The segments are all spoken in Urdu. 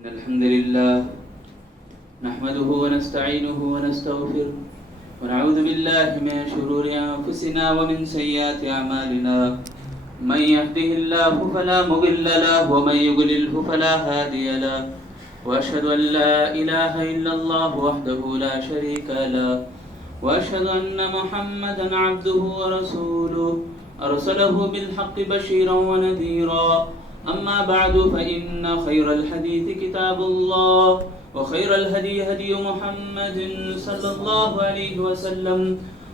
إن الحمد لله نحمده ونستعينه ونستغفره ونعوذ بالله من شرور أنفسنا ومن سيئات أعمالنا من يهده الله فلا مضل له ومن يضلله فلا هادي له وأشهد أن لا إله إلا الله وحده لا شريك له وأشهد أن محمدا عبده ورسوله أرسله بالحق بشيرا ونذيرا أما بعد فإن خير الحديث كتاب الله وخير الهدي هدي محمد صلى الله عليه وسلم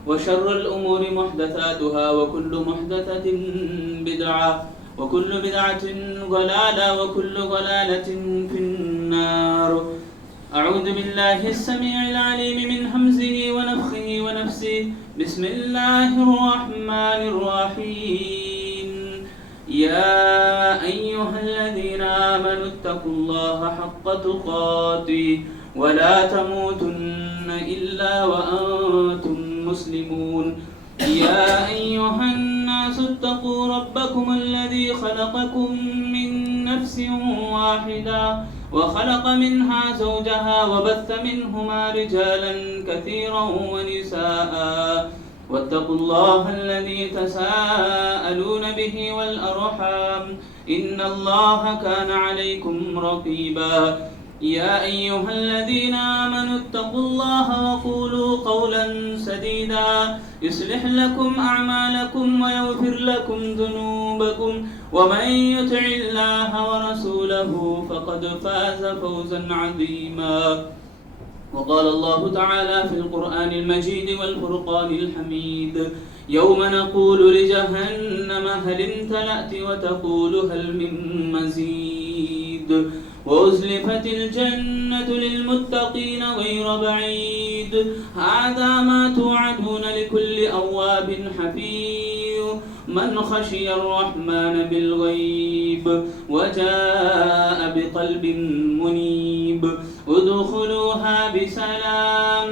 وشر الأمور محدثاتها وكل محدثة بدعة وكل بدعة ضلالة وكل ضلالة في النار. أعوذ بالله السميع العليم من همزه ونفخه ونفسه. بسم الله الرحمن الرحيم. يا أيها الذين آمنوا اتقوا الله حق تقاته ولا تموتن إلا وأنتم مسلمون. يا أيها الناس اتقوا ربكم الذي خلقكم من نفس واحدة وخلق منها زوجها وبث منهما رجالا كثيرا ونساء واتقوا الله الذي تساءلون به والأرحام إن الله كان عليكم رقيبا. يا أيها الذين آمنوا اتقوا الله وقولوا قولا سديدا يصلح لكم أعمالكم ويغفر لكم ذنوبكم ومن يطع الله ورسوله فقد فاز فوزا عظيما. وقال الله تعالى في القرآن المجيد والفرقان الحميد يوم نقول لجهنم هل امتلأت وتقول هل من مزيد وأزلفت الجنة للمتقين غير بعيد هذا ما توعدون لكل أواب حفيظ من خشي الرحمن بالغيب وجاء بقلب منيب ادخلوها بسلام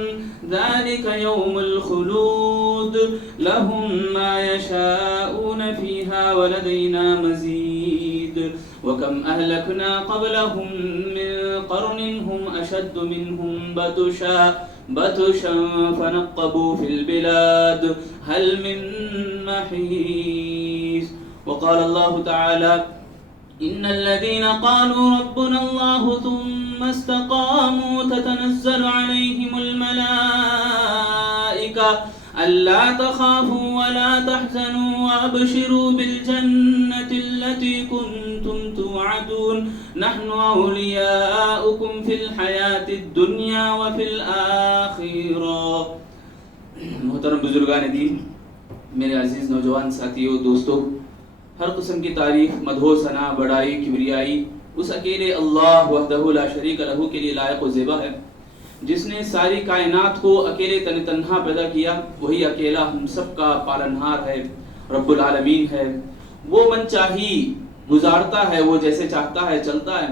ذلك يوم الخلود لهم ما يشاءون فيها ولدينا مزيد. وكم أهلكنا قبلهم من قرن هم أشد منهم بطشا فنقبوا في البلاد هل من محيص. وقال الله تعالى إن الذين قالوا ربنا الله ثم استقاموا تتنزل عليهم الملائكة ألا تخافوا ولا تحزنوا وأبشروا بالجنة التي كنتم توعدون نحن أولياؤكم في الحياة الدنيا وفي الآخرة. محترم بزرگان دین، میرے عزیز نوجوان ساتھیوں، دوستوں، ہر قسم کی تعریف، مدح، ثنا، بڑائی، کبریائی اس اکیلے اللہ وحدہ لا شریک لہ کے لیے لائق و زیبا ہے، جس نے ساری کائنات کو اکیلے تنہا پیدا کیا. وہی اکیلا ہم سب کا پالنہار ہے، رب العالمین ہے. وہ من چاہی گزارتا ہے، وہ جیسے چاہتا ہے چلتا ہے.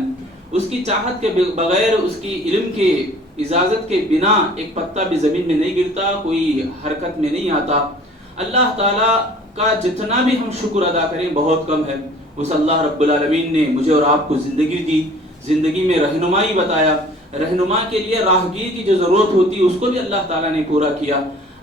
اس کی چاہت کے بغیر، اس کی علم کے اجازت کے بنا ایک پتا بھی زمین میں نہیں گرتا، کوئی حرکت میں نہیں آتا. اللہ تعالیٰ کا جتنا بھی ہم شکر ادا کریں بہت کم ہے. اس اللہ رب العالمین نے مجھے اور آپ کو زندگی دی، زندگی میں رہنمائی بتایا. رہنما کے لیے راہگیر کی جو ضرورت ہوتی ہے اس کو بھی اللہ تعالیٰ نے پورا کیا.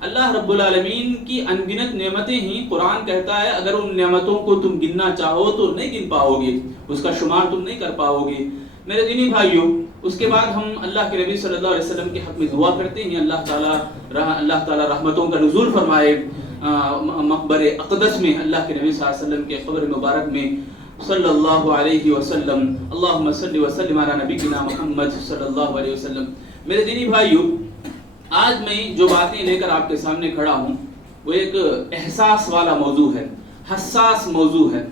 اللہ رب العالمین کی انگنت نعمتیں ہیں. قرآن کہتا ہے اگر ان نعمتوں کو تم گننا چاہو تو نہیں گن پاؤ گے، اس کا شمار تم نہیں کر پاؤ گے. میرے دینی بھائیوں، اس کے بعد ہم اللہ کے نبی صلی اللہ علیہ وسلم کے حق میں دعا کرتے ہیں اللہ تعالیٰ رحمتوں کا نزول فرمائے مقبر اقدس میں، اللہ کے نبی صلی اللہ علیہ وسلم کے قبر مبارک میں صلی اللہ علیہ وسلم. اللہم صلی وسلم علی نبینا محمد صلی اللہ علیہ وسلم. میرے دینی بھائیوں، آج میں جو باتیں لے کر آپ کے سامنے کھڑا ہوں وہ ایک احساس والا موضوع ہے، حساس موضوع ہے.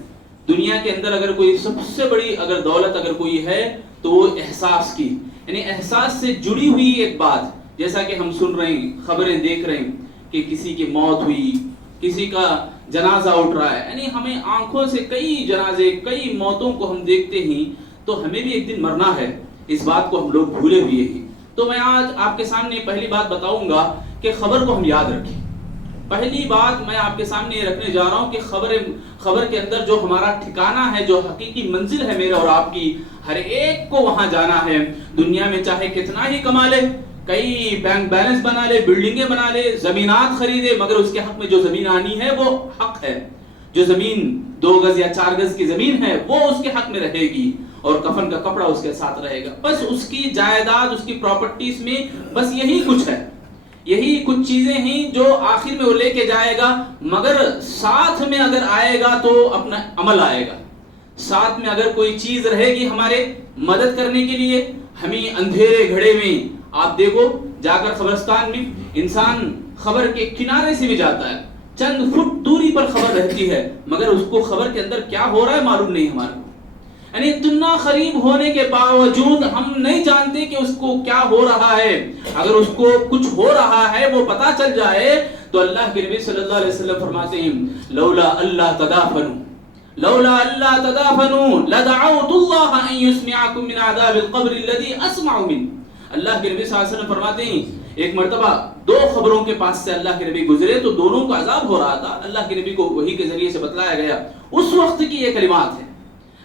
دنیا کے اندر اگر کوئی سب سے بڑی اگر دولت اگر کوئی ہے تو وہ احساس کی، یعنی احساس سے جڑی ہوئی ایک بات. جیسا کہ ہم سن رہے ہیں، خبریں دیکھ رہے ہیں کہ کسی کی موت ہوئی، کسی کا جنازہ اٹھ رہا ہے. یعنی ہمیں آنکھوں سے کئی جنازے، کئی موتوں کو ہم دیکھتے ہیں تو ہمیں بھی ایک دن مرنا ہے. اس بات کو ہم لوگ بھولے ہوئے ہیں. تو میں آج آپ کے سامنے پہلی بات بتاؤں گا کہ خبر کو ہم یاد رکھیں. پہلی بات میں آپ کے سامنے یہ رکھنے جا رہا ہوں کہ خبر کے اندر جو ہمارا ٹھکانہ ہے، جو حقیقی منزل ہے میرے اور آپ کی، ہر ایک کو وہاں جانا ہے. دنیا میں چاہے کتنا ہی کما لے، کئی بینک بیلنس بنا لے، بلڈنگیں بنا لے، زمینات خریدے، مگر اس کے حق میں جو زمین آنی ہے وہ حق ہے. جو زمین 2 گز یا 4 گز کی زمین ہے وہ اس کے حق میں رہے گی، اور کفن کا کپڑا اس کے ساتھ رہے گا. بس اس کی جائیداد، اس کی پراپرٹیز میں بس یہی کچھ ہے، یہی کچھ چیزیں ہیں جو آخر میں وہ لے کے جائے گا. مگر ساتھ میں اگر آئے گا تو اپنا عمل آئے گا. ساتھ میں اگر کوئی چیز رہے گی ہمارے مدد کرنے کے لیے، ہمیں اندھیرے گھڑے میں، آپ دیکھو جا کر قبرستان میں انسان خبر کے کنارے سے بھی جاتا ہے، چند فٹ دوری پر خبر رہتی ہے، مگر اس کو خبر کے اندر کیا ہو رہا ہے معلوم نہیں ہمارے کو. یعنی اتنا قریب ہونے کے باوجود ہم نہیں جانتے کہ اس کو کیا ہو رہا ہے. اگر اس کو کچھ ہو رہا ہے وہ پتا چل جائے تو اللہ کے نبی صلی اللہ علیہ وسلم فرماتے ہیں لولا اللہ تدافنوا لدعوت اللہ ان يسمعكم من عذاب القبر الذي اسمع منه. اللہ کے نبی صلی اللہ علیہ وسلم فرماتے ہیں ایک مرتبہ 2 خبروں کے پاس سے اللہ کے نبی گزرے تو دونوں کو عذاب ہو رہا تھا. اللہ کے نبی کو وحی کے ذریعے سے بتلایا گیا. اس وقت کی یہ کلمات ہیں،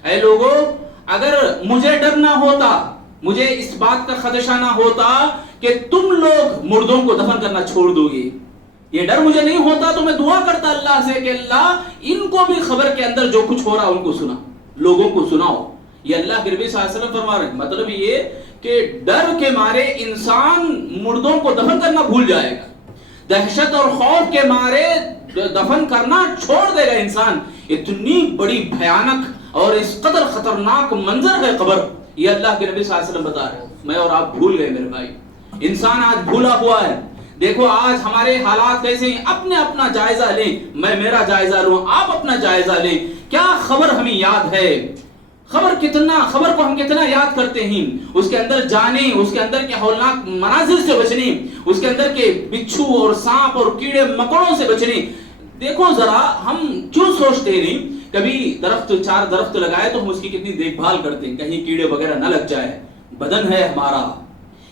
اے لوگوں اگر مجھے ڈر نہ ہوتا، مجھے اس بات کا خدشہ نہ ہوتا کہ تم لوگ مردوں کو دفن کرنا چھوڑ دو گے، یہ ڈر مجھے نہیں ہوتا تو میں دعا کرتا اللہ سے کہ اللہ ان کو بھی خبر کے اندر جو کچھ ہو رہا ان کو سنا، لوگوں کو سناؤ. یہ اللہ کے نبی صلی اللہ علیہ وسلم فرما رہے ہیں. مطلب یہ کہ ڈر کے مارے انسان مردوں کو دفن کرنا بھول جائے گا، دہشت اور خوف کے مارے دفن کرنا چھوڑ دے گا انسان. اتنی بڑی بھیانک اور اس قدر خطرناک منظر ہے قبر، یہ اللہ کے نبی صلی اللہ علیہ وسلم بتا رہے ہیں. میں اور آپ بھول گئے میرے بھائی، انسان آج بھولا ہوا ہے. دیکھو آج ہمارے حالات کیسے ہیں، اپنا جائزہ لیں، میں میرا جائزہ لوں، آپ اپنا جائزہ لیں. کیا خبر ہمیں یاد ہے؟ خبر کو ہم کتنا یاد کرتے ہیں؟ اس کے اندر جانے، اس کے اندر کے ہولناک مناظر سے بچنے، اس کے اندر کے بچھو اور سانپ اور کیڑے مکوڑوں سے بچنے. دیکھو ذرا ہم کیوں سوچتے نہیں کبھی 4 درخت لگائے تو ہم اس کی کتنی دیکھ بھال کرتے ہیں کہیں کیڑے وغیرہ نہ لگ جائے. بدن ہے ہمارا،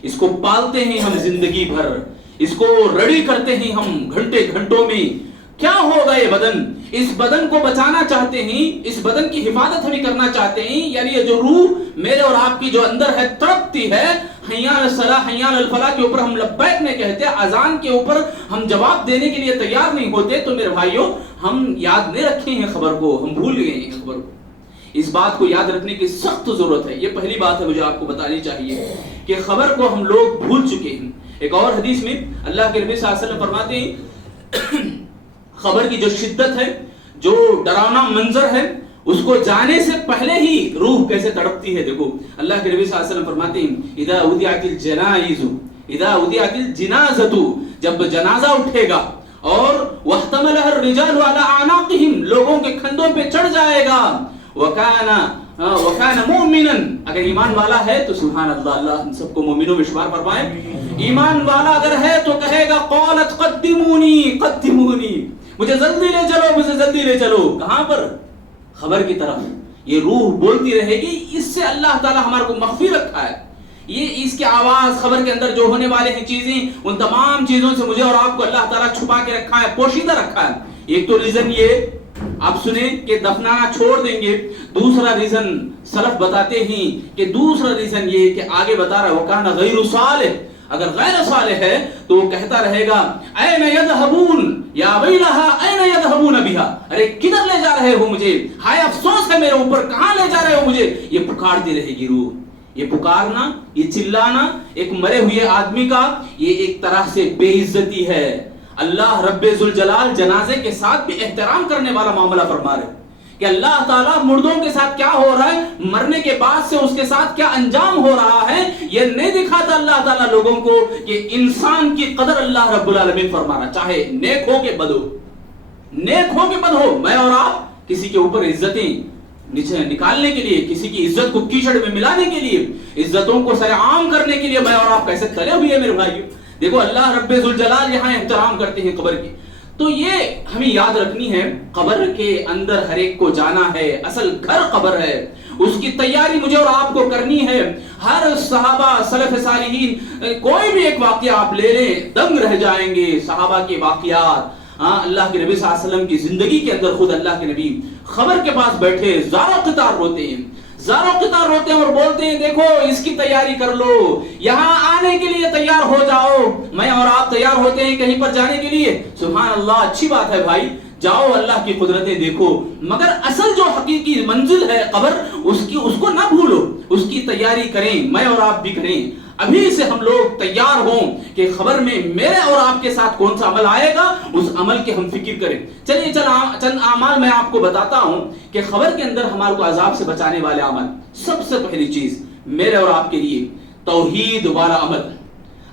اس کو پالتے ہیں ہم زندگی بھر، اس کو ریڈی کرتے ہیں ہم گھنٹوں میں. کیا ہوگا یہ بدن؟ اس بدن کو بچانا چاہتے ہیں، اس بدن کی حفاظت ہمیں کرنا چاہتے ہیں. یعنی یہ جو روح میرے اور آپ کی جو اندر ہے تڑپتی ہے، حی علی الصلاۃ حی علی الفلاح کے اوپر ہم لبیک نہیں کہتے، اذان کے اوپر ہم جواب دینے کے لیے تیار نہیں ہوتے، تو میرے بھائیوں ہم یاد نہیں رکھے ہیں خبر کو، ہم بھول گئے ہیں خبر کو. اس بات کو یاد رکھنے کی سخت ضرورت ہے. یہ پہلی بات ہے مجھے آپ کو بتانی چاہیے کہ خبر کو ہم لوگ بھول چکے ہیں. ایک اور حدیث میں اللہ کے نبی صلی اللہ علیہ وسلم فرماتے ہیں خبر کی جو شدت ہے، جو ڈراونا منظر ہے، اس کو جانے سے پہلے ہی روح کیسے تڑپتی ہے. دیکھو اللہ کے نبی صلی اللہ علیہ وسلم فرماتے ہیں اذا وضعت الجنازۃ، جب جنازہ اٹھے گا اور واحتملها الرجال على اعناقهم، لوگوں کے کندھوں پہ چڑھ جائے گا، وكان مؤمنا، اگر ایمان والا ہے تو سبحان اللہ، اللہ ہم سب کو مومنوں میں شمار فرمائے. ایمان والا اگر ہے تو کہے گا قالت قدمونی، مجھے جلدی لے چلو. کہاں پر؟ خبر کی طرف. یہ روح بولتی رہے گی. اس سے اللہ تعالی ہمارے کو مخفی رکھا ہے. یہ اس کی آواز، خبر کے اندر جو ہونے والے ہیں چیزیں، ان تمام چیزوں سے مجھے اور آپ کو اللہ تعالیٰ چھپا کے رکھا ہے، پوشیدہ رکھا ہے. ایک تو ریزن یہ آپ سنیں کہ دفنانا چھوڑ دیں گے. دوسرا ریزن سلف بتاتے ہیں کہ دوسرا ریزن یہ کہ آگے بتا رہا ہے وَكَانَ غَيْرُ صَالِحٍ، اگر غیر صالح ہے تو وہ کہتا رہے گا اَيْنَ يَذْهَبُونَ يَا وَيْلَهَا أَيْنَ يَذْهَبُونَ بِهَا، ارے کدھر لے جا رہے ہو مجھے، ہائے افسوس ہے میرے اوپر، کہاں لے جا رہے ہو مجھے. یہ پکارتی رہے گی روح. یہ پکارنا، یہ چلانا ایک مرے ہوئے آدمی کا یہ ایک طرح سے بے عزتی ہے. اللہ رب ذوالجلال جنازے کے ساتھ بھی احترام کرنے والا معاملہ فرما رہے کہ اللہ تعالیٰ مردوں کے ساتھ کیا ہو رہا ہے، مرنے کے بعد سے اس کے ساتھ کیا انجام ہو رہا ہے، یہ نہیں دکھاتا اللہ تعالیٰ لوگوں کو کہ انسان کی قدر اللہ رب العالمین فرما رہا. چاہے نیک ہو کہ بد ہو، میں اور آپ کسی کے اوپر عزتیں نیچے نکالنے کے لیے، کسی کی عزت کو کیچڑ میں ملانے کے لیے، عزتوں کو سر عام کرنے کے لیے میں اور آپ کیسے تلے ہوئے ہیں میرے بھائیو. دیکھو اللہ رب ذوالجلال یہاں احترام کرتے ہیں قبر کی. تو یہ ہمیں یاد رکھنی ہے، قبر کے اندر ہر ایک کو جانا ہے، اصل گھر قبر ہے، اس کی تیاری مجھے اور آپ کو کرنی ہے. ہر صحابہ سلف صالحین کوئی بھی ایک واقعہ آپ لے لیں دنگ رہ جائیں گے. صحابہ کے واقعات، ہاں اللہ کے نبی صلی اللہ علیہ وسلم کی زندگی کے اندر خود اللہ کے نبی خبر کے پاس بیٹھے زار و قطار روتے ہیں، زار و قطار روتے ہیں اور بولتے ہیں دیکھو اس کی تیاری کر لو، یہاں آنے کے لیے تیار ہو جاؤ، میں اور آپ تیار ہوتے ہیں کہیں پر جانے کے لیے، سبحان اللہ، اچھی بات ہے بھائی، جاؤ اللہ کی قدرتیں دیکھو، مگر اصل جو حقیقی منزل ہے قبر، اس کو نہ بھولو، اس کی تیاری کریں، میں اور آپ بھی کریں، ابھی سے ہم لوگ تیار ہوں کہ خبر میں میرے اور آپ کے ساتھ کون سا عمل آئے گا، اس عمل کی ہم فکر کریں۔ چلیے چند اعمال میں آپ کو بتاتا ہوں کہ خبر کے اندر ہمارے کو عذاب سے بچانے والے عمل۔ سب سے پہلی چیز میرے اور آپ کے لیے توحید والا عمل،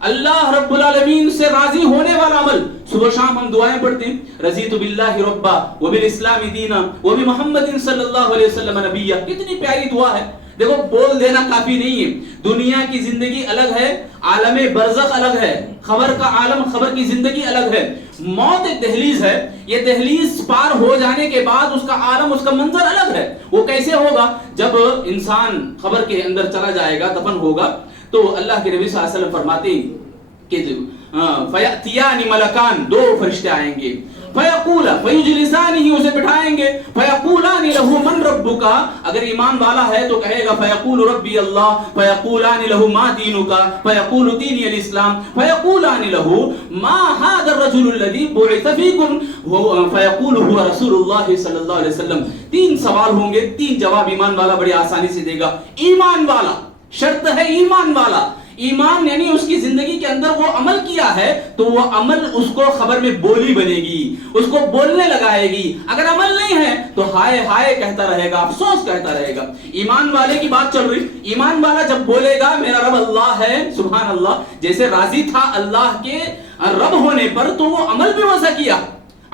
اللہ رب العالمین سے راضی ہونے والا عمل۔ صبح شام ہم دعائیں پڑھتے ہیں، رضیت باللہ ربا وبالاسلام دینا وبمحمد صلی اللہ علیہ وسلم نبیہ، کتنی پیاری دعا ہے۔ دیکھو بول دینا کافی نہیں ہے، دنیا کی زندگی الگ ہے، عالم برزخ الگ ہے، خبر کا عالم، خبر کی زندگی الگ ہے۔ موت ایک دہلیز ہے، یہ دہلیز پار ہو جانے کے بعد اس کا عالم، اس کا منظر الگ ہے۔ وہ کیسے ہوگا؟ جب انسان خبر کے اندر چلا جائے گا، دفن ہوگا، تو اللہ کے نبی صلی اللہ علیہ وسلم فرماتے ہیں کہ فَيَأْتِيَانِ مَلَكَانِ، دو فرشتے آئیں گے، فَيَقُولَ فَيُجْلِسَانِهِ، اسے بٹھائیں گے، فَيَقُولَانِ لَهُ مَنْ رَبُّكَ، اگر ایمان والا ہے تو کہے گا فَيَقُولُ رَبِّيَ اللَّهُ، فَيَقُولَانِ لَهُ مَا دِينُكَ، فَيَقُولُ دِينِيَ الْإِسْلَامُ، فَيَقُولَانِ لَهُ مَا هَذَا الرَّجُلُ الَّذِي بُعِثَ فِيكُمْ، فَيَقُولُ هُوَ رَسُولُ اللَّهِ صلی اللہ علیہ وسلم۔ تین سوال ہوں گے، تین جواب ایمان والا بڑی آسانی سے دے گا۔ ایمان والا، شرط ہے ایمان والا، ایمان یعنی اس کی زندگی کے اندر وہ عمل کیا ہے تو وہ عمل اس کو خبر میں بولی بنے گی، اس کو بولنے لگائے گی۔ اگر عمل نہیں ہے تو ہائے ہائے کہتا رہے گا، افسوس کہتا رہے گا۔ ایمان والے کی بات چل رہی، ایمان والا جب بولے گا میرا رب اللہ ہے، سبحان اللہ، جیسے راضی تھا اللہ کے رب ہونے پر، تو وہ عمل بھی ویسا کیا،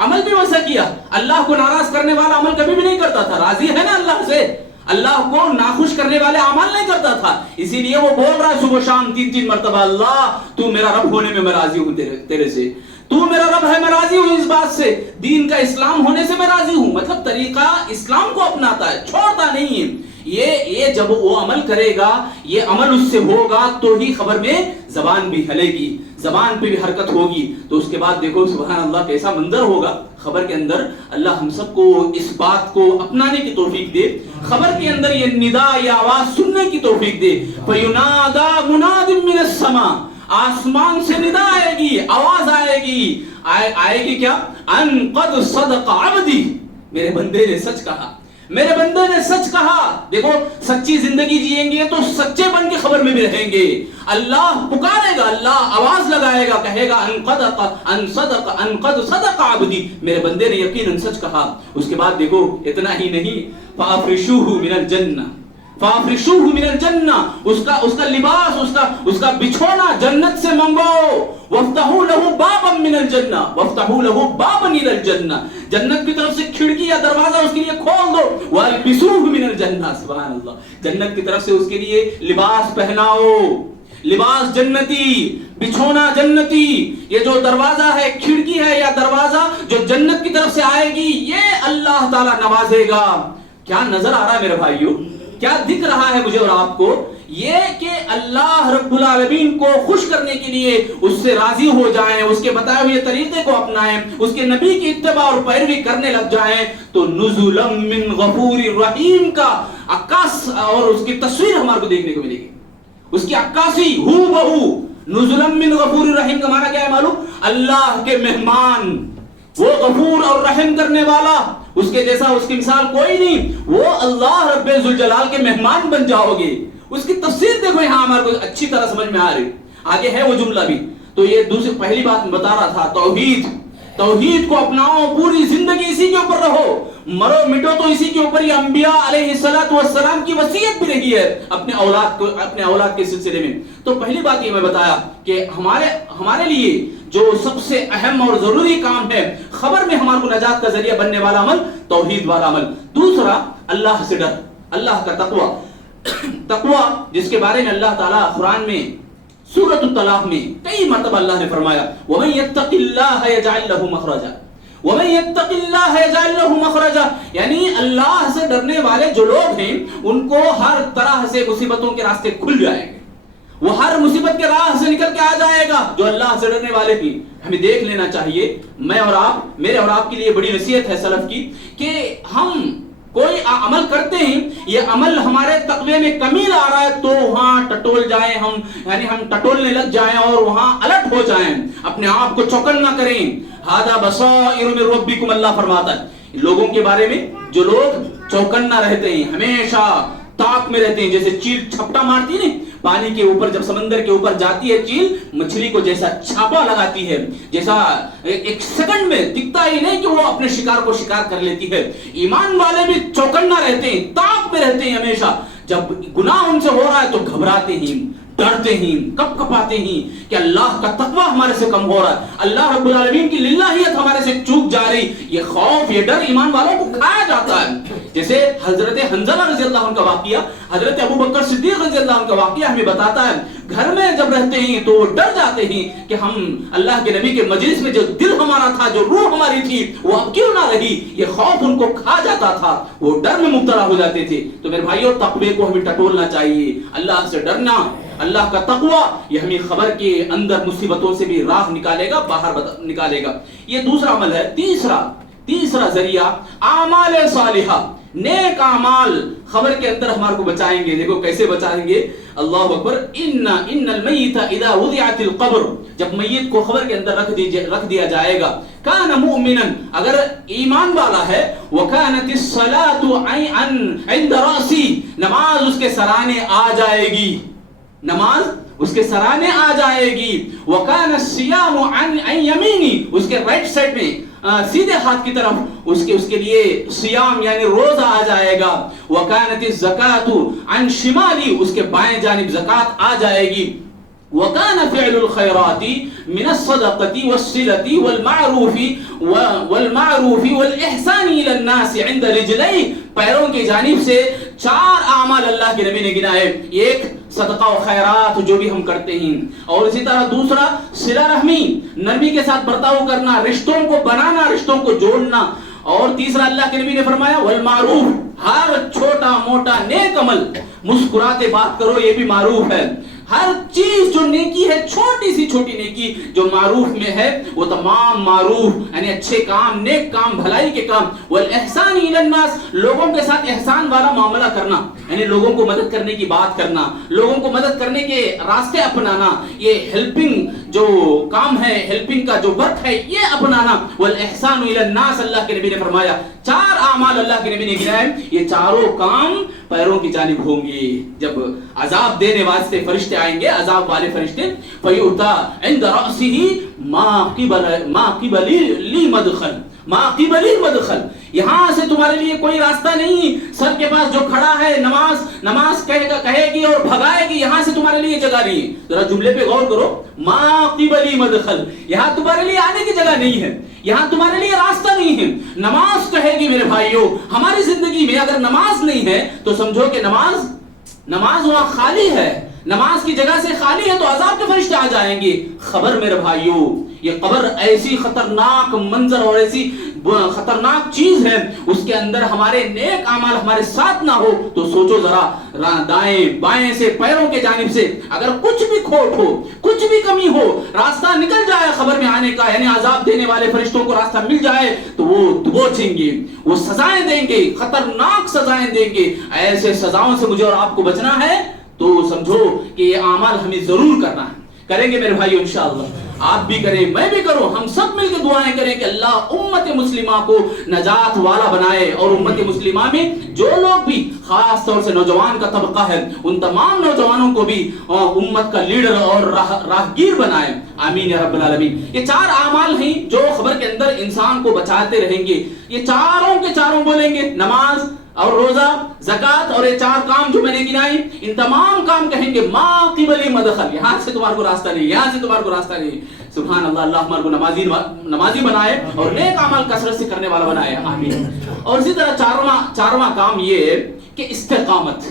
عمل بھی ویسا کیا۔ اللہ کو ناراض کرنے والا عمل کبھی بھی نہیں کرتا تھا، راضی ہے نا اللہ سے، اللہ کو ناخوش کرنے والے اعمال نہیں کرتا تھا، اسی لیے وہ بول رہا ہے صبح شام تین مرتبہ، اللہ تو میرا رب ہونے میں میں راضی ہوں تیرے سے، تو میرا رب ہے، میں راضی ہوں اس بات سے، دین کا اسلام ہونے سے میں راضی ہوں۔ مطلب طریقہ اسلام کو اپناتا ہے، چھوڑتا نہیں ہے۔ یہ جب وہ عمل کرے گا، یہ عمل اس سے ہوگا تو ہی خبر میں زبان بھی ہلے گی، زبان پہ بھی حرکت ہوگی، تو اس کے بعد دیکھو سبحان اللہ کیسا منظر ہوگا خبر کے اندر۔ اللہ ہم سب کو اس بات کو اپنانے کی توفیق دے، خبر کے اندر یہ ندا، یہ آواز سننے کی توفیق دے۔ فَيُنَادَى مُنَادٍ مِّنَ السَّمَاءِ، آسمان سے ندا آئے گی، آواز آئے گی، آئے گی کیا؟ أَن قَدْ صَدَقَ عَبْدِي، میرے بندے نے سچ کہا، میرے بندے نے سچ کہا۔ دیکھو سچی زندگی جئیں گے تو سچے بن کے خبر میں بھی رہیں گے۔ اللہ پکارے گا، اللہ آواز لگائے گا، کہے گا ان قد صدق عبدی، میرے بندے نے یقیناً سچ کہا۔ اس کے بعد دیکھو اتنا ہی نہیں، فافرشوہ من الجنہ، فافرشوہ من الجنہ، اس کا لباس، اس کا بچھونا جنت سے منگو، وفتحوا له بابا من الجنہ، وفتحوا له بابا الى الجنہ، جنت کی طرف سے کھڑکی یا دروازہ اس کے لیے کھول دو، والبسوہ من الجنہ، سبحان اللہ، جنت کی طرف سے اس کے لیے لباس پہناؤ، لباس جنتی، بچھونا جنتی۔ یہ جو دروازہ ہے، کھڑکی ہے یا دروازہ جو جنت کی طرف سے آئے گی، یہ اللہ تعالیٰ نوازے گا۔ کیا نظر آ رہا ہے میرے بھائیو، کیا دکھ رہا ہے مجھے اور آپ کو؟ یہ کہ اللہ رب العالمین کو خوش کرنے کے لیے اس سے راضی ہو جائیں، اس کے بتائے ہوئے طریقے کو اپنائیں، اس کے نبی کی اتباع اور پیروی کرنے لگ جائیں، تو نزلا من غفور الرحیم کا عکاس اور اس کی تصویر ہمارے کو دیکھنے کو ملے گی، اس کی عکاسی ہو بہو۔ نزلا من غفور الرحیم کا معنی کیا ہے معلوم؟ اللہ کے مہمان، وہ غفور اور رحم کرنے والا، اس کے جیسا، اس کی مثال کوئی نہیں، وہ اللہ رب ذوالجلال کے مہمان بن جاؤ گے۔ اس کی تفسیر دیکھو یہاں ہمارے کو اچھی طرح سمجھ میں آ رہی، آگے ہے وہ جملہ بھی۔ تو یہ دوسری پہلی بات بتا رہا تھا، توحید، توحید کو اپناؤ، پوری زندگی اسی کے اوپر رہو، مرو مٹو تو اسی کے اوپر۔ یہ انبیاء علیہ السلام کی وصیت بھی رہی ہے اپنے اولاد کے سلسلے میں۔ تو پہلی بات یہ میں بتایا کہ ہمارے لیے جو سب سے اہم اور ضروری کام ہے خبر میں ہمارے کو نجات کا ذریعہ بننے والا عمل، توحید والا عمل۔ دوسرا اللہ سے ڈر، اللہ کا تقوی، تقوی جس کے بارے میں اللہ تعالیٰ قرآن میں سورۃ الطلاق میں کئی مرتبہ اللہ نے فرمایا، وَمَن يَتَّقِ اللَّهَ يَجْعَلْ لَهُ مَخْرَجًا، وَمَن يَتَّقِ اللَّهَ يَجْعَلْ لَهُ مَخْرَجًا، یعنی اللہ سے ڈرنے والے جو لوگ ہیں ان کو ہر طرح سے مصیبتوں کے راستے کھل جائیں گے، وہ ہر مصیبت کے راہ سے نکل کے آ جائے گا۔ جو اللہ سے ڈرنے والے کی ہمیں دیکھ لینا چاہیے. میرے اور آپ کے لیے بڑی نصیحت ہے سلف کی کہ ہم کوئی عمل کرتے ہیں, یہ عمل ہمارے تقوی میں کمی لا رہا ہے تو وہاں ٹٹول جائیں ہم, یعنی ہم ٹٹولنے لگ جائیں اور وہاں الٹ ہو جائیں, اپنے آپ کو چوکن نہ کریں. ھذا بصائر من ربکم, اللہ فرماتا ہے لوگوں کے بارے میں جو لوگ چوکنا رہتے ہیں, ہمیشہ تاک میں رہتے ہیں, جیسے چیل چھپٹا مارتی ہے پانی کے اوپر, جب سمندر کے اوپر جاتی ہے چیل مچھلی کو جیسا چھاپا لگاتی ہے, جیسا ایک سیکنڈ میں دکھتا ہی نہیں کہ وہ اپنے شکار کو شکار کر لیتی ہے. ایمان والے بھی چوکنا رہتے ہیں, تاک میں رہتے ہیں ہمیشہ. جب گناہ ان سے ہو رہا ہے تو گھبراتے ہیں, ڈرتے ہیں, کپ کپاتے ہیں کہ اللہ کا تقوی ہمارے سے کم ہو رہا ہے, اللہ رب العالمین کی للہیت ہمارے سے چوک جا رہی. یہ خوف, یہ ڈر ایمان والوں کو کھایا جاتا ہے. جیسے حضرت حنظلہ رضی اللہ عنہ کا واقعہ, حضرت ابو بکر صدیق رضی اللہ عنہ کا واقعہ ہمیں بتاتا ہے. گھر میں جب رہتے ہیں تو وہ ڈر جاتے ہیں کہ ہم اللہ کے نبی کے مجلس میں جو دل ہمارا تھا, جو روح ہماری تھی, وہ اب کیوں نہ رہی. یہ خوف ان کو کھا جاتا تھا, وہ ڈر میں مبتلا ہو جاتے تھے. تو میرے بھائیوں, تقوی کو ہمیں ٹٹولنا چاہیے, اللہ سے ڈرنا, اللہ کا تقوی یہ ہمیں خبر کے اندر مصیبتوں سے بھی راہ نکالے گا, باہر نکالے گا. یہ دوسرا عمل ہے. تیسرا ذریعہ اعمال صالحہ, نیک اعمال خبر کے اندر ہمارے کو بچائیں گے. دیکھو کیسے بچائیں گے, اللہ اکبر. ان المیت اذا وضعت القبر, جب میت کو خبر کے اندر رکھ دیا جائے گا, کان مؤمنا, اگر ایمان والا ہے, وکانت الصلاة عند رأسی, نماز اس کے سرانے آ جائے گی, نماز اس کے سرانے آ جائے گی. وکان الصیام عن یمینی, اس کے رائٹ سائڈ میں سیدھے ہاتھ کی طرف اس کے لیے صیام یعنی روزہ آ جائے گا. وکانت الزکاة عن شمالی, اس کے بائیں جانب زکات آ جائے گی. وكان فعل الخيرات من الصدقة والصلة والمعروف والإحسان إلى الناس عند رجليه, پیروں کی جانب سے 4 اعمال اللہ کے نبی نے گنائے. ایک صدقہ و خیرات جو بھی ہم کرتے ہیں, اور اسی طرح دوسرا صلہ رحمی, نرمی کے ساتھ برتاؤ کرنا, رشتوں کو بنانا, رشتوں کو جوڑنا. اور تیسرا اللہ کے نبی نے فرمایا والمعروف, ہر چھوٹا موٹا نیک عمل, مسکراتے بات کرو, یہ بھی معروف ہے. ہر چیز جو نیکی ہے, چھوٹی سی چھوٹی نیکی جو معروف میں ہے, وہ تمام معروف یعنی اچھے کام, نیک کام, بھلائی کے کام. والاحسان الی الناس, لوگوں کے ساتھ احسان والا معاملہ کرنا, یعنی لوگوں کو مدد کرنے کی بات کرنا, لوگوں کو مدد کرنے کے راستے اپنانا, یہ ہیلپنگ جو کام ہے, ہیلپنگ کا جو ورک ہے, یہ اپنانا. والاحسان الی الناس, اللہ کے نبی نے فرمایا 4 اعمال اللہ کے نبی نے گنائے, یہ چاروں کام پیروں کی جانب ہوں گے. جب عذاب دینے واسطے فرشتے آئیں گے, عذاب والے فرشتے, فَيُؤْتَى عِنْدَ رَأْسِهِ مَا قِبَلِ لِي مَدْخَلٍ, ما قبل مدخل, یہاں سے تمہارے لیے کوئی راستہ نہیں. سر کے پاس جو کھڑا ہے نماز کہے گی اور بھگائے گی, یہاں سے تمہارے لیے جگہ نہیں. ذرا جملے پہ غور کرو, ما قبل مدخل, یہاں تمہارے لیے آنے کی جگہ نہیں ہے, یہاں تمہارے لیے راستہ نہیں ہے. نماز کہے گی میرے بھائیوں, ہماری زندگی میں اگر نماز نہیں ہے تو سمجھو کہ نماز وہاں خالی ہے, نماز کی جگہ سے خالی ہے, تو عذاب کے فرشتے آ جائیں گے. خبر میرے بھائیوں, یہ قبر ایسی خطرناک منظر اور ایسی خطرناک چیز ہے, اس کے اندر ہمارے نیک اعمال ہمارے ساتھ نہ ہو تو سوچو ذرا, دائیں بائیں سے, پیروں کے جانب سے اگر کچھ بھی کھوٹ ہو, کچھ بھی کمی ہو, راستہ نکل جائے خبر میں آنے کا, یعنی عذاب دینے والے فرشتوں کو راستہ مل جائے, تو وہ دبوچیں گے, وہ سزائیں دیں گے, خطرناک سزائیں دیں گے. ایسے سزاؤں سے مجھے اور آپ کو بچنا ہے, تو سمجھو کہ یہ اعمال ہمیں ضرور کرنا ہے. کریں گے میرے بھائیو انشاءاللہ, آپ بھی کریں, میں بھی کروں, ہم سب مل کے دعائیں کریں کہ اللہ امت مسلمہ کو نجات والا بنائے. اور امت مسلمہ میں جو لوگ بھی خاص طور سے نوجوان کا طبقہ ہے, ان تمام نوجوانوں کو بھی امت کا لیڈر اور راہگیر بنائے. آمین یا رب العالمین. یہ 4 اعمال ہیں جو خبر کے اندر انسان کو بچاتے رہیں گے. یہ چاروں کے چاروں بولیں گے, نماز اور روزہ, زکات, اور یہ 4 کام جو میں نے گنائے, ان تمام کام کہیں گے ما قبل مدخل, یہاں سے تمہارے کو راستہ نہیں, یہاں سے تمہارے کو راستہ نہیں. سبحان اللہ, اللہ ہمارے کو نمازی بنائے اور نیک اعمال کثرت سے کرنے والا بنائے. آمین. اور اسی طرح چارواں کام یہ ہے کہ استقامت,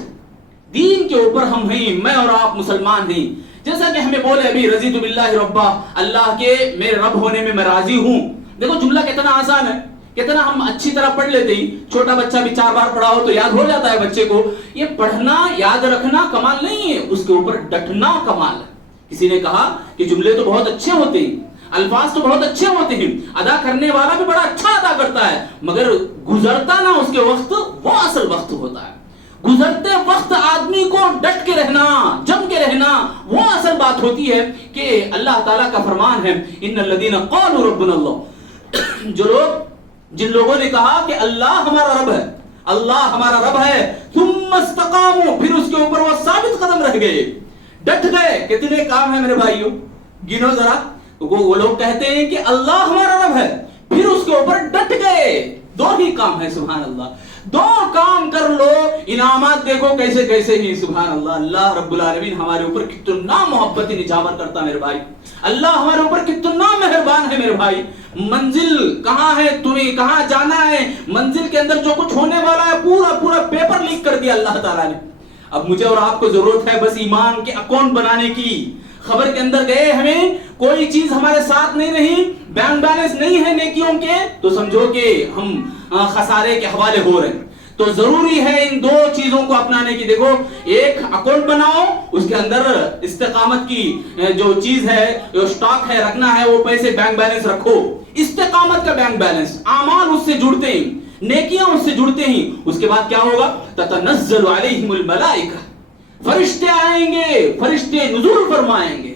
دین کے اوپر ہم ہیں, میں اور آپ مسلمان ہیں. جیسا کہ ہمیں بولے ابھی رضیت باللہ ربا, اللہ کے میرے رب ہونے میں میں راضی ہوں. دیکھو جملہ کتنا آسان ہے, کتنا ہم اچھی طرح پڑھ لیتے ہیں. چھوٹا بچہ بھی 4 بار پڑھا ہو تو یاد ہو جاتا ہے بچے کو. یہ پڑھنا یاد رکھنا کمال نہیں ہے, اس کے اوپر ڈٹنا کمال ہے. کسی نے کہا کہ جملے تو بہت اچھے ہوتے ہیں, الفاظ تو بہت اچھے ہوتے ہیں، ادا کرنے والا بھی بڑا اچھا ادا کرتا ہے، مگر گزرتا نا اس کے وقت وہ اصل وقت ہوتا ہے۔ گزرتے وقت آدمی کو ڈٹ کے رہنا، جم کے رہنا، وہ اصل بات ہوتی ہے کہ اللہ تعالیٰ کا فرمان ہے ان الذین قالوا ربنا اللہ، جو لوگ جن لوگوں نے کہا کہ اللہ ہمارا رب ہے، اللہ ہمارا رب ہے، ثم استقاموا، پھر اس کے اوپر وہ ثابت قدم رہ گئے، ڈٹ گئے۔ کتنے کام ہیں میرے بھائیوں، گنو ذرا۔ وہ لوگ کہتے ہیں کہ اللہ ہمارا رب ہے، پھر اس کے اوپر ڈٹ گئے۔ دو ہی کام ہے، سبحان اللہ، دو کام کر لو، انعامات دیکھو کیسے کیسے ہی، سبحان اللہ۔ اللہ رب العالمین ہمارے اوپر کتنا محبت نچھاور کرتا ہے میرے بھائی، اللہ ہمارے اوپر کتنا مہربان ہے میرے بھائی۔ منزل کہاں ہے، تمہیں کہاں جانا ہے، منزل کے اندر جو کچھ ہونے والا ہے پورا پورا پیپر لیک کر دیا اللہ تعالیٰ نے۔ اب مجھے اور آپ کو ضرورت ہے بس ایمان کے اکاؤنٹ بنانے کی۔ خبر کے اندر گئے، ہمیں کوئی چیز ہمارے ساتھ نہیں رہی، بینک بیلنس نہیں ہے نیکیوں کے، تو سمجھو کہ ہم خسارے کے حوالے ہو رہے ہیں۔ تو ضروری ہے ان دو چیزوں کو اپنانے کی۔ دیکھو، ایک اکاؤنٹ بناؤ، اس کے اندر استقامت کی جو چیز ہے، جو سٹاک ہے رکھنا ہے، وہ پیسے بینک بیلنس رکھو، استقامت کا بینک بیلنس، اعمال اس سے جڑتے ہیں، نیکیاں اس سے جڑتے ہیں۔ اس کے بعد کیا ہوگا؟ تتنزل علیہم الملائکہ، فرشتے آئیں گے، فرشتے نزول فرمائیں گے۔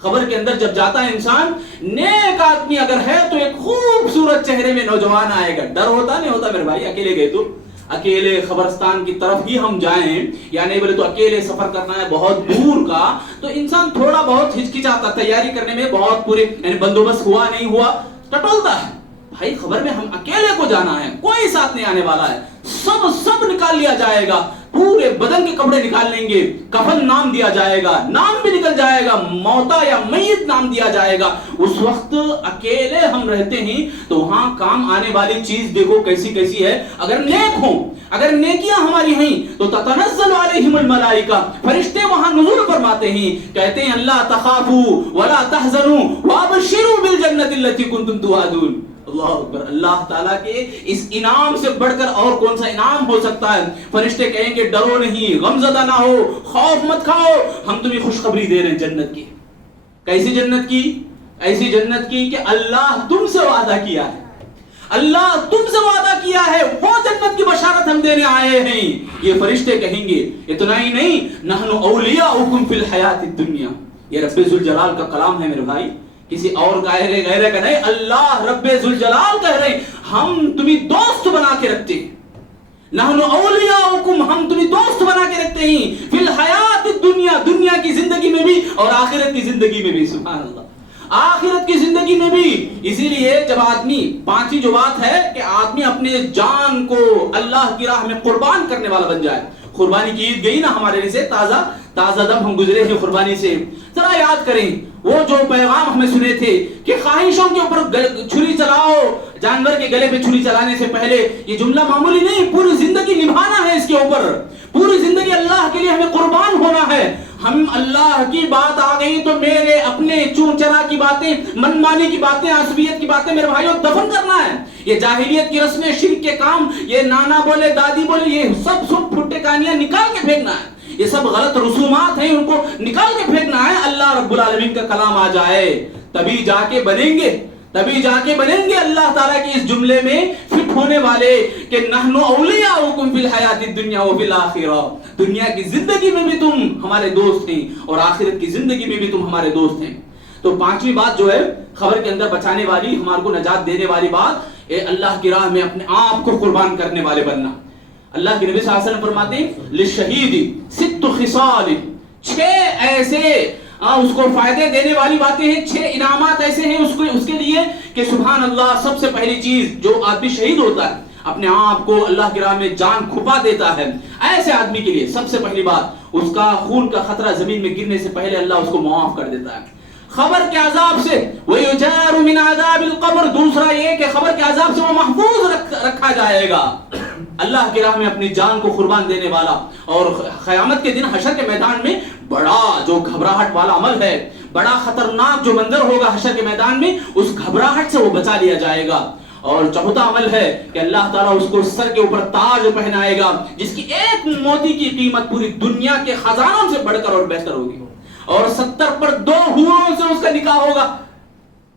خبر کے اندر جب جاتا ہے انسان، نیک آدمی اگر ہے تو ایک خوبصورت چہرے میں نوجوان آئے گا۔ ڈر ہوتا نہیں ہوتا میرے بھائی؟ اکیلے گئے تو اکیلے قبرستان کی طرف ہی ہم جائیں، یا نہیں بولے تو اکیلے سفر کرنا ہے بہت دور کا، تو انسان تھوڑا بہت ہچکچاتا، تیاری کرنے میں بہت پورے یعنی بندوبست ہوا نہیں ہوا ٹٹولتا ہے۔ بھائی خبر میں ہم اکیلے کو جانا ہے، کوئی ساتھ نہیں آنے والا ہے، سب نکال لیا جائے گا، پورے بدن کے کپڑے نکال لیں گے، کفن نام دیا جائے گا، نام بھی نکل جائے گا، موتا یا میت نام دیا جائے گا۔ اس وقت اکیلے ہم رہتے ہیں تو وہاں کام آنے والی چیز دیکھو کیسی کیسی ہے۔ اگر نیک ہوں، اگر نیکیاں ہماری ہیں تو تتنزل علیہم الملائکہ، فرشتے وہاں نزول فرماتے ہیں، کہتے ہیں اللہ تخافوا ولا تحزنوا وابشروا بالجنۃ التي كنتم توعدون۔ اللہ اکبر، اللہ تعالیٰ کے اس انعام سے بڑھ کر اور کون سا انعام ہو سکتا ہے؟ فرشتے کہیں گے ڈرو نہیں، غم زدہ نہ ہو، خوف مت کھاؤ، ہم تمہیں خوشخبری دے رہے ہیں جنت کی۔ کیسی جنت کی؟ ایسی جنت کی کہ اللہ تم سے وعدہ کیا ہے، اللہ تم سے وعدہ کیا ہے، وہ جنت کی بشارت ہم دینے آئے ہیں۔ یہ فرشتے کہیں گے۔ اتنا ہی نہیں، نحن اولیاؤکم فی الحیات الدنیا، یہ رب ذوالجلال کا کلام ہے میرے بھائی، کسی اور غیرے کا نہیں، اللہ رب ذوالجلال کہہ رہے ہیں ہم تمہیں دوست بنا کے رکھتے ہیں، نحن اولیاؤکم، ہم تمہیں دوست بنا کے رکھتے ہیں، فی الحیات الدنیا، دنیا کی زندگی میں بھی اور آخرت کی زندگی میں بھی، سبحان اللہ، آخرت کی زندگی میں بھی۔ اسی لیے جب آدمی، پانچویں جو بات ہے کہ آدمی اپنے جان کو اللہ کی راہ میں قربان کرنے والا بن جائے۔ قربانی کی عید گئی نا ہمارے لیے، سے تازہ دم ہم گزرے ہیں قربانی سے۔ ذرا یاد کریں وہ جو پیغام ہمیں سنے تھے کہ خواہشوں کے اوپر چھری چلاؤ، جانور کے گلے پہ چھری چلانے سے پہلے، یہ جملہ معمولی نہیں، پوری زندگی نبھانا ہے اس کے اوپر، پوری زندگی اللہ کے لیے ہمیں قربان ہونا ہے۔ ہم اللہ کی بات آ گئی تو میرے اپنے چون چرا کی باتیں، من مانی کی باتیں، عصبیت کی باتیں میرے بھائیوں دفن کرنا ہے۔ یہ جاہلیت کی رسمیں، شرک کے کام، یہ نانا بولے دادی بولے، یہ سب پھٹے کہانیاں نکال کے پھینکنا ہے، یہ سب غلط رسومات ہیں، ان کو نکال کے پھینکنا ہے۔ اللہ رب العالمین کا کلام آ جائے تبھی جا کے بنیں گے، تبھی جا کے بنیں گے اللہ تعالیٰ کے اس جملے میں فٹ ہونے والے کہ نحن اولیاؤکم فی الحیات الدنیا وفی الآخرہ، دنیا کی زندگی میں بھی تم ہمارے دوست ہیں اور آخرت کی زندگی میں بھی تم ہمارے دوست ہیں۔ تو پانچویں بات جو ہے خبر کے اندر بچانے والی، ہمارے کو نجات دینے والی بات، اللہ کی راہ میں اپنے آپ کو قربان کرنے والے بننا۔ اللہ کے نبی صلی اللہ علیہ وسلم فرماتے ہیں للشہید ست خصال، 6 ایسے اس کو فائدے دینے والی باتیں ہیں، 6 انعامات ایسے ہیں اس کے لیے کہ سبحان اللہ، سب سے پہلی چیز جو آدمی شہید ہوتا ہے، اپنے آپ کو اللہ کی راہ میں جان کھپا دیتا ہے، ایسے آدمی کے لیے سب سے پہلی بات، اس کا خون کا خطرہ زمین میں گرنے سے پہلے اللہ اس کو معاف کر دیتا ہے خبر کے عذاب سے، وَيُجَارُ مِنْ عَذَابِ الْقَبْرِ، دوسرا یہ کہ خبر کے عذاب سے وہ محفوظ رکھا جائے گا۔ اللہ کی راہ میں اپنی جان کو قربان دینے والا، اور قیامت کے دن حشر کے میدان میں بڑا جو گھبراہٹ والا عمل ہے، بڑا خطرناک جو منظر ہوگا حشر کے میدان میں، اس گھبراہٹ سے وہ بچا لیا جائے گا۔ اور چوتھا عمل ہے کہ اللہ تعالیٰ اس کو سر کے اوپر تاج پہنائے گا، جس کی ایک موتی کی قیمت پوری دنیا کے خزانوں سے بڑھ کر اور بہتر ہوگی، اور 70 پر 2 حوروں سے اس کا نکاح ہوگا۔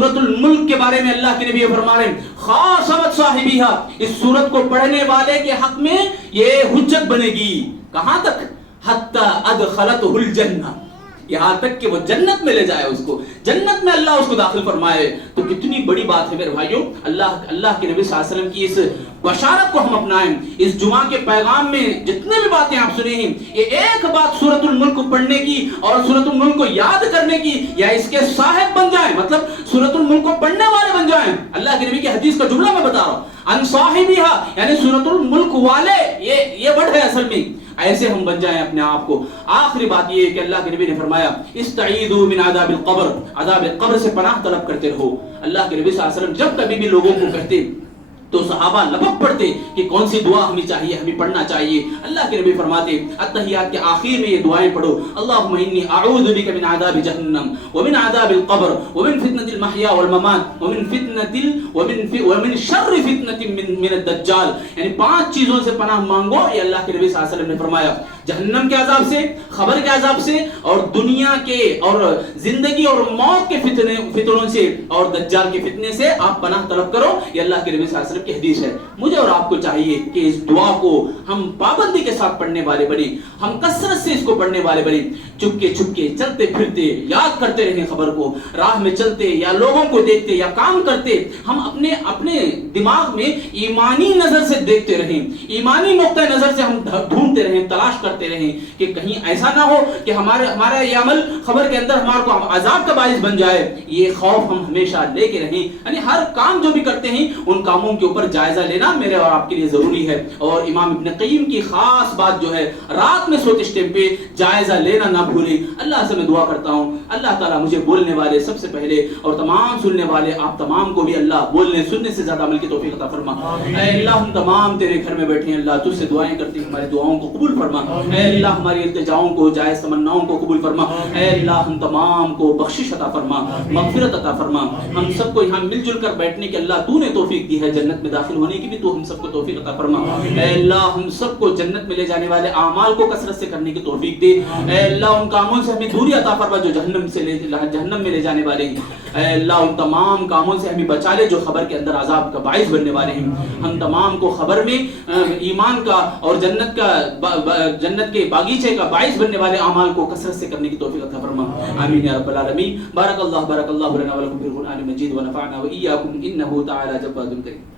سورۃ الملک کے بارے میں اللہ کے نبی فرما رہے ہیں خاصمت صاحبیہا، اس سورت کو پڑھنے والے کے حق میں یہ حجت بنے گی، کہاں تک؟ حتی ادخلتہ الجنہ، یہاں تک کہ وہ جنت میں لے جائے، اس کو جنت میں اللہ اس کو داخل فرمائے۔ تو کتنی بڑی بات ہے میرے بھائیوں، اللہ کے نبی صلی اللہ علیہ وسلم کی اس بشارت کو ہم اپنائیں۔ اس جمعہ کے پیغام میں جتنے بھی باتیں آپ سنے ہیں، یہ ایک بات سورۃ الملک کو پڑھنے کی اور سورۃ الملک کو یاد کرنے کی، یا اس کے صاحب بن جائیں، مطلب سورۃ الملک کو پڑھنے والے بن جائیں۔ اللہ کے نبی کی حدیث کا جملہ میں بتا رہا ہوں، ان صاحبھا، یعنی سورۃ الملک والے، یہ ورڈ ہے اصل میں، ایسے ہم بن جائیں اپنے آپ کو۔ آخری بات یہ ہے کہ اللہ کے نبی نے فرمایا استعیذوا من عذاب القبر، عذاب قبر سے پناہ طلب کرتے رہو۔ اللہ کے نبی صلی اللہ علیہ وسلم جب کبھی بھی لوگوں کو کہتے تو صحابہ لبک پڑتے کہ کون سی دعا ہمیں چاہیے، ہمیں پڑھنا چاہیے۔ اللہ کے نبی فرماتے اتحیات کے آخر میں یہ دعائیں پڑھو، اللہم انی اعوذ بک من عذاب جہنم ومن عذاب القبر ومن فتنة المحیا والممات ومن شر فتنة من الدجال، یعنی 5 چیزوں سے پناہ مانگو۔ یہ اللہ کے نبی صلی اللہ علیہ وسلم نے فرمایا، جہنم کے عذاب سے، خبر کے عذاب سے، اور دنیا کے اور زندگی اور موت کے فتنوں سے، اور دجال کے فتنے سے آپ پناہ طلب کرو۔ یہ اللہ کے نبی صلی اللہ علیہ وسلم کی حدیث ہے۔ مجھے اور آپ کو چاہیے کہ اس دعا کو ہم پابندی کے ساتھ پڑھنے والے بنیں، ہم کثرت سے اس کو پڑھنے والے بنیں، چپکے چپکے چلتے پھرتے یاد کرتے رہیں خبر کو، راہ میں چلتے یا لوگوں کو دیکھتے یا کام کرتے، ہم اپنے دماغ میں ایمانی نظر سے دیکھتے رہیں، ایمانی نقطہ نظر سے ہم ڈھونڈتے رہیں، تلاش کرتے رہیں کہ کہیں ایسا نہ ہو کہ ہمارا یہ عمل خبر کے اندر ہمارے کو عذاب کا باعث بن جائے۔ یہ خوف ہم ہمیشہ لے کے رہیں، یعنی ہر کام جو بھی کرتے ہیں ان کاموں کے اوپر جائزہ لینا میرے اور آپ کے لیے ضروری ہے۔ اور امام ابن قیم کی خاص بات جو ہے، رات میں سوتے ٹائم پہ جائزہ لینا نہ بھولیں۔ اللہ سے میں دعا کرتا ہوں اللہ تعالیٰ مجھے بولنے والے سب سے پہلے اور تمام سننے والے آپ تمام کو بھی اللہ بولنے سننے سے زیادہ عمل کی توفیق عطا فرما۔ اے اللہ ہم تمام تیرے گھر میں بیٹھے ہیں، اللہ تجھ سے دعائیں کرتے ہیں، ہماری دعاؤں کو قبول فرما۔ اے اللہ ہماری التجاؤں کو، جائز تمناؤں کو قبول فرما۔ اے اللہ ہم تمام کو بخشش عطا فرما، مغفرت عطا فرما۔ ہم سب کو یہاں مل جل کر بیٹھنے کی اللہ تو نے توفیق دی ہے، جنت میں داخل ہونے کی بھی تو ہم سب کو توفیق عطا فرما۔ اے اللہ ہم سب کو جنت میں لے جانے والے اعمال کو کثرت سے کرنے کی توفیق دے۔ اے اللہ ان کاموں سے ہمیں دوری عطا فرما جو جہنم میں لے جانے والے ہیں۔ اے اللہ ان تمام کاموں سے ہمیں بچا لے جو خبر کے اندر عذاب کا باعث بننے والے ہیں۔ ہم تمام کو خبر میں ایمان کا اور جنت کے باغیچے کا باعث بننے والے اعمال کو کثرت سے کرنے کی توفیق عطا فرما۔ آمین یا رب العالمین۔ بارک اللہ لنا ولکم فی القرآن المجید ونفعنا وإیاکم انہ تعالی جواد کریم۔